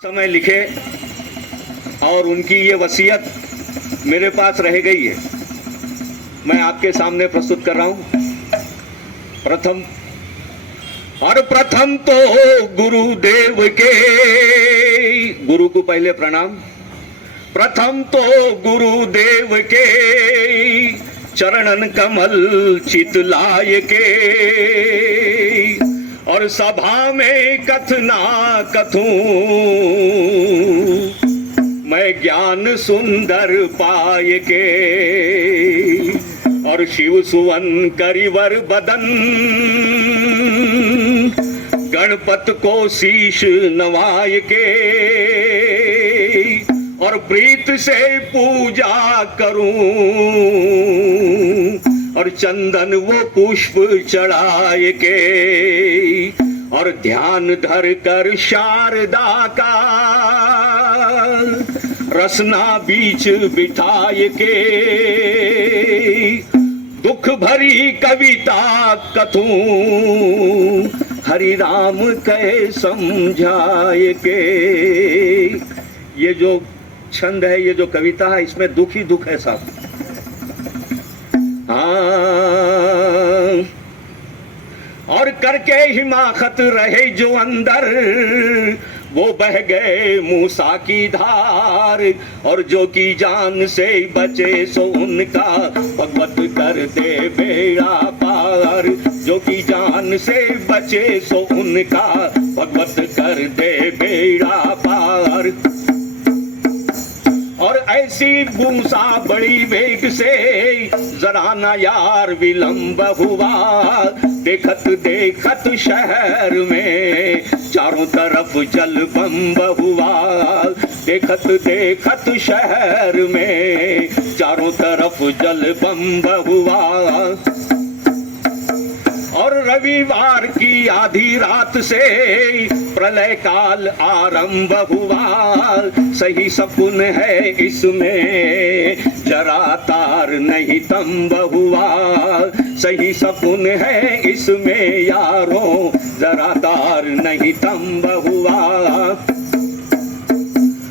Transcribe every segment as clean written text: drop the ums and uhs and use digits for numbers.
समय लिखे और उनकी ये वसीयत मेरे पास रह गई है। मैं आपके सामने प्रस्तुत कर रहा हूं। प्रथम तो गुरुदेव के, गुरु को पहले प्रणाम। प्रथम तो गुरुदेव के चरणन कमल चितलाय के, और सभा में कथना कथूं मैं ज्ञान सुंदर पाय के, और शिव सुवन करिवर बदन गणपत को शीश नवाय के, और प्रीत से पूजा करूं और चंदन वो पुष्प चढ़ाए के, और ध्यान धर कर शारदा का रसना बीच बिठाए के, दुख भरी कविता कथूं हरि राम कह समझाए के। ये जो छंद है, ये जो कविता है, इसमें दुख ही दुख है साहब। और करके हिमाकत रहे जो अंदर, वो बह गए मूसा की धार, और जो की जान से बचे सो उनका भगवत कर दे बेड़ा पार, जो की जान से बचे सो उनका भगवत कर दे बेड़ा पार। और ऐसी मूसा बड़ी वेग से जरा ना यार विलंब हुआ, देखत देखत शहर में चारों तरफ जल बंब हुआ, देखत देखत शहर में चारों तरफ जल बंब हुआ। और रविवार की आधी रात से प्रलय काल आरंभ हुआ, सही सपन है इसमें जरा तार नहीं तंब हुआ, सही सपन है इसमें यारों जरा तार नहीं तंब हुआ।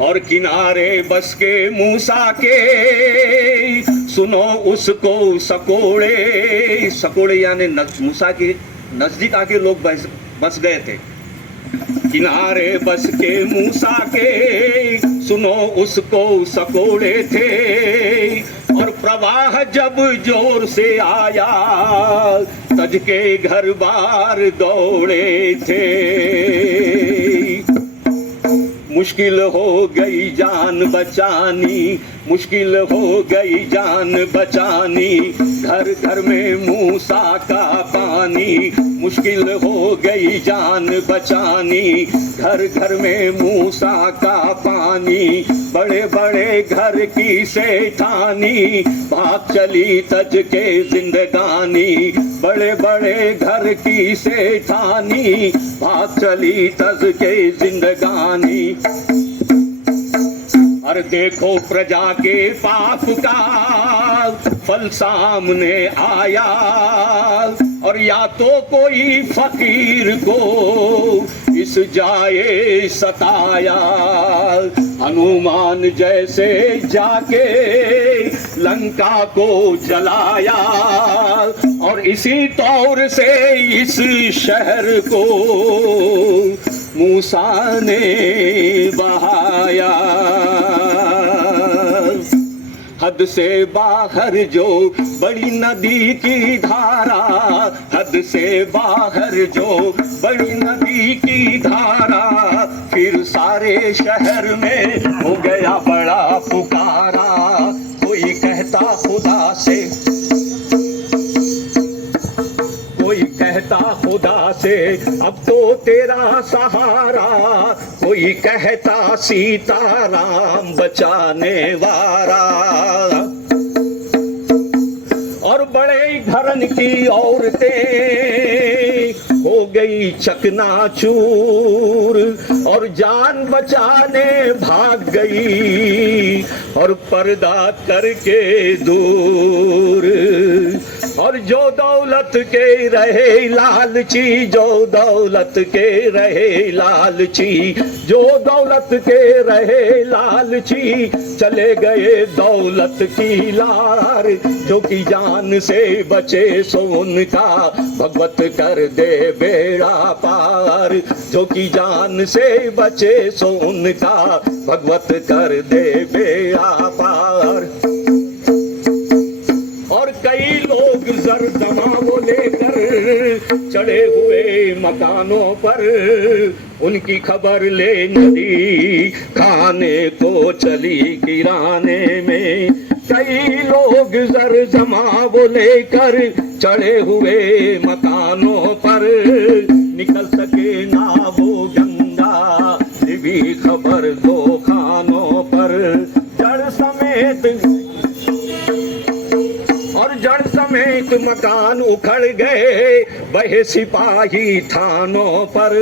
और किनारे बस के मूसा के सुनो उसको सकोड़े, सकोड़े यानी मूसा के नजदीक आके लोग बस गए थे। किनारे बस के मूसा के सुनो उसको सकोड़े थे, और प्रवाह जब जोर से आया तज के घर बार दौड़े थे। मुश्किल हो गई जान बचानी, मुश्किल हो गई जान बचानी, घर घर में मूसा का पानी, मुश्किल हो गई जान बचानी, घर घर में मूसा का पानी। बड़े बड़े घर की सेठानी भाग चली तज के जिंदगानी, बड़े बड़े घर की सेठानी भाग चली तज के जिंदगानी। और देखो प्रजा के पाप का फल सामने आया, और या तो कोई फकीर को इस जाए सताया, हनुमान जैसे जाके लंका को जलाया, और इसी तौर से इस शहर को मूसा ने बहाया। हद से बाहर जो बड़ी नदी की धारा, हद से बाहर जो बड़ी नदी की धारा, फिर सारे शहर में हो गया बड़ा पुकारा। कोई कहता खुदा से, कोई कहता खुदा से अब तो तेरा सहारा, कोई कहता सीताराम बचाने वाला। और बड़े घरन की औरतें हो गई चकनाचूर, और जान बचाने भाग गई और पर्दा करके दूर। और जो दौलत के रहे लालची, जो दौलत के रहे लालची, जो दौलत के रहे लालची, चले गए दौलत की लार। जो कि जान से बचे सो उनका भगवत कर दे बेड़ा पार। जो कि जान से बचे सो उनका भगवत कर दे बेड़ा पार। और कई लोग जर जमाओ लेकर चढ़े हुए मकानों पर, उनकी खबर ले नदी खाने को चली किराने में। कई लोग जर जमाओ लेकर चढ़े हुए मकानों पर, निकल सके ना वो गंगा भी खबर दो खानों पर। जड़ समेत और जड़ समेत मकान उखड़ गए, बहे सिपाही थानों पर।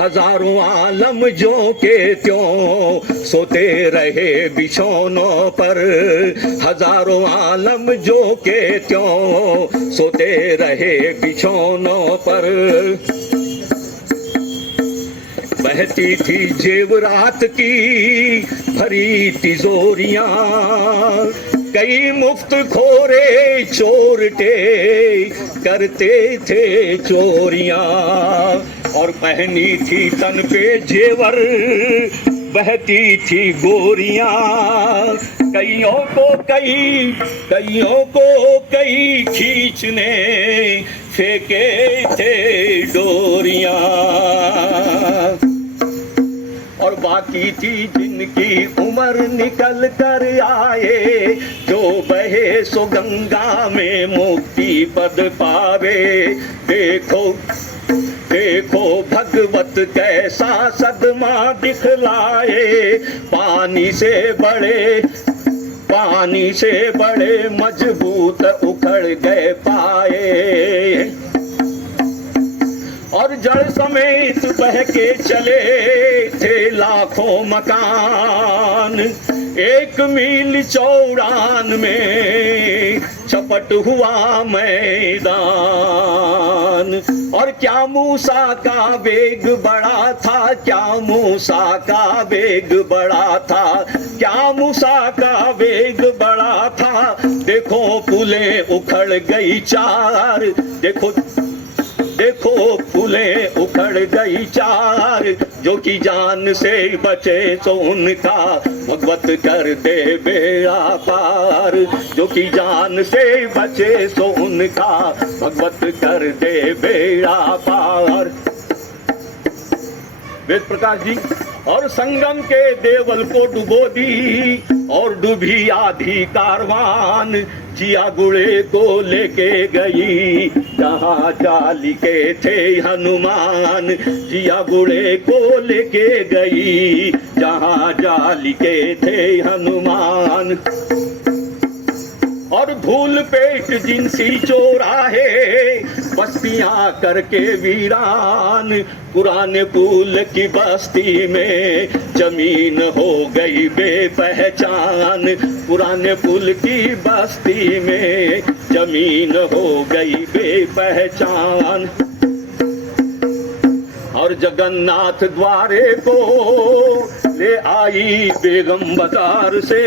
हजारों आलम जो के त्यों सोते रहे बिछौनों पर। हजारों आलम जो के त्यों सोते रहे बिछौनों पर। बहती थी जेवरात की भरी तिजोरियां, कई मुफ्त खोरे चोरटे करते थे चोरियां। और पहनी थी तन पे जेवर, बहती थी गोरियां। कईयों को कई खींचने फेंके थे डोरियां। और बाकी थी जिनकी उम्र निकल कर आए, जो बहे सो गंगा में मुक्ति पद पावे। देखो देखो भगवत कैसा सदमा दिखलाए, पानी से बड़े मजबूत उखड़ गए पाए। और जड़ समेत बह के चले थे लाखों मकान, एक मील चौड़ान में चपट हुआ मैदान। और क्या मूसा का वेग बड़ा था, क्या मूसा का वेग बड़ा था, क्या मूसा का वेग बड़ा था। देखो पुलें उखड़ गई चार, देखो पुलें उखड़ गई चार। जो कि जान से बचे सो उनका भगवत कर दे बेड़ा पार। जो कि जान से बचे सो उनका भगवत कर दे बेड़ा पार। वेद प्रकाश जी। और संगम के देवल को डुबो दी, और डूबी आधी कारवान। जिया गुड़े को लेके गई जहाँ जाली के थे हनुमान। जिया गुड़े को लेके गई जहाँ जाली के थे हनुमान। और धूल पेट जिनसी चौराहे, बस्तियां करके वीरान। पुराने पुल की बस्ती में जमीन हो गई बेपहचान। पुराने पुल की बस्ती में जमीन हो गई बेपहचान। और जगन्नाथ द्वारे को ले आई बेगम बाजार से,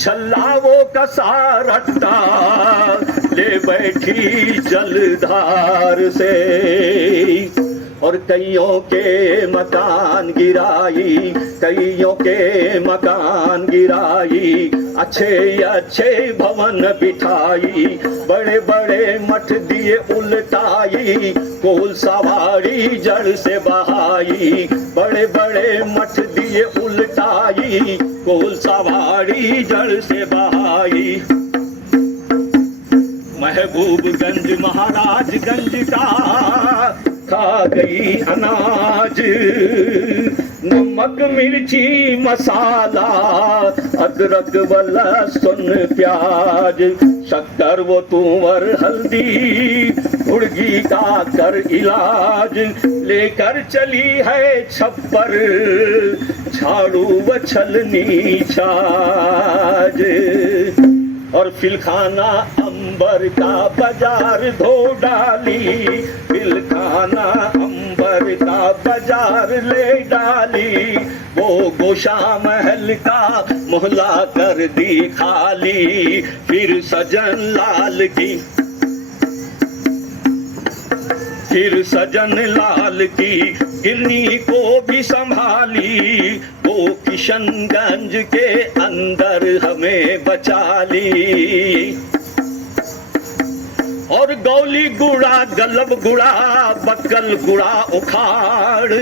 छल्ला वो कसा रट्टा ले बैठी जलधार से। और कईयों के मकान गिराई, कईयों के मकान गिराई। अच्छे भवन बिठाई, बड़े बड़े मठ दिए उल्टाई। कोल सवारी जड़ से बहाई, बड़े बड़े मठ दिए उल्टाई। कोल सवारी जड़ से बहाई। महबूबगंज महाराजगंज का खा गई अनाज, नमक मिर्ची मसाला अदरक व लहसुन प्याज। शक्कर वो तुवर हल्दी मुर्गी का कर इलाज। लेकर चली है छप्पर झाड़ू व छलनी छाज। और फिलखाना अंबर का बाजार धो डाली, बिलखाना अंबर का बाजार ले डाली, वो गोशा महल का मोहल्ला कर दी खाली। फिर सजन लाल की, फिर सजन लाल की गिरनी को भी संभाली, वो किशनगंज के अंदर हमें बचा ली। और गौली गुड़ा, गलब गुड़ा, बक्कल गुड़ा उखाड़,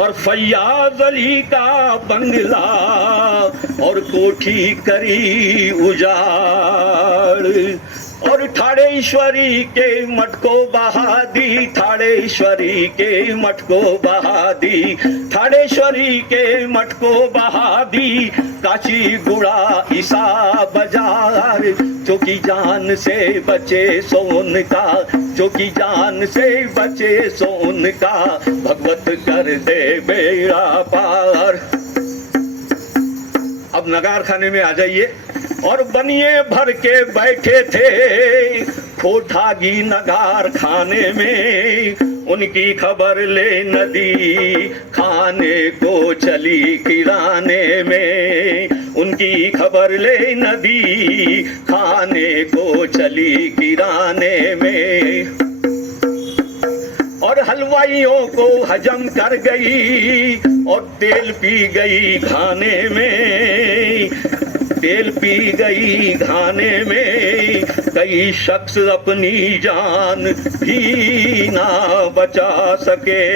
और फैयाज अली का बंगला और कोठी करी उजाड़। और ठाड़ेश्वरी के मठ को बहा दी, ठाड़ेश्वरी के मठ को बहा दी, ठाड़ेश्वरी के मठ को बहा दी। काची गुड़ा ईसा बाजार, जो की जान से बचे सोन का, जो की जान से बचे सोन का, भगवत कर दे बेड़ा पार। अब नगार खाने में आ जाइए। और बनिए भर के बैठे थे खोठागी नगार खाने में, उनकी खबर ले नदी खाने को चली किराने में, उनकी खबर ले नदी खाने को चली किराने में। और हलवाइयों को हजम कर गई और तेल पी गई खाने में, तेल पी गई खाने में। कई शख्स अपनी जान भी ना बचा सके।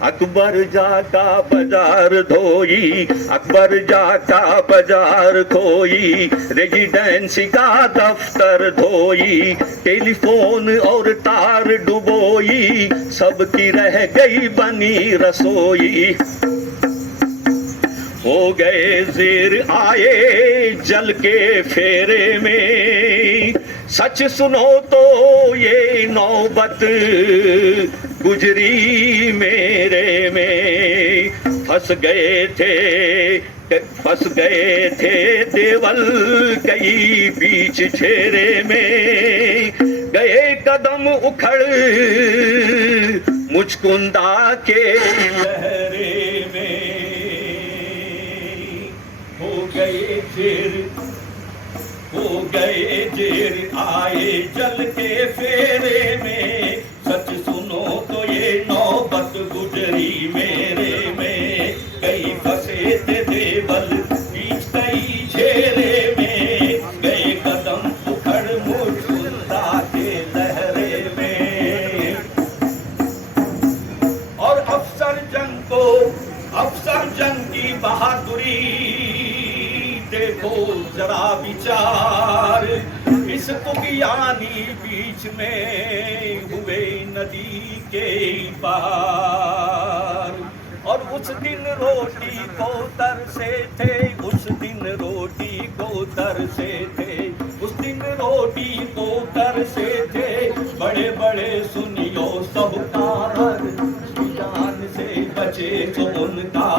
अकबर जाका बाजार धोई, अकबर जाका बाजार खोई, रेजिडेंसी का दफ्तर धोई, टेलीफोन और तार डुबोई, सबकी रह गई बनी रसोई। हो गए ज़ेर आए जल के फेरे में, सच सुनो तो ये नौबत गुजरी मेरे में। फंस गए थे देवल कई बीच छेरे में, गए कदम उखड़ मुचकुंदा के लहरे में। हो गए जेर आए जल के फेरे में, सच सुनो तो ये नौबत गुजरी मेरे में। कई फंसे थे देवल बीच कई छेरे में, गए कदम उखड़ मुचकुंदा के लहरे में। और अफसर जंग की बहादुरी देखो जरा विचार, इस तुगियानी बीच में हुए नदी के पार। और उस दिन रोटी को तरसे थे, उस दिन रोटी को तरसे थे, उस दिन रोटी को तरसे थे, बड़े बड़े सुनियो साहूकार, जान से बचे तो उनका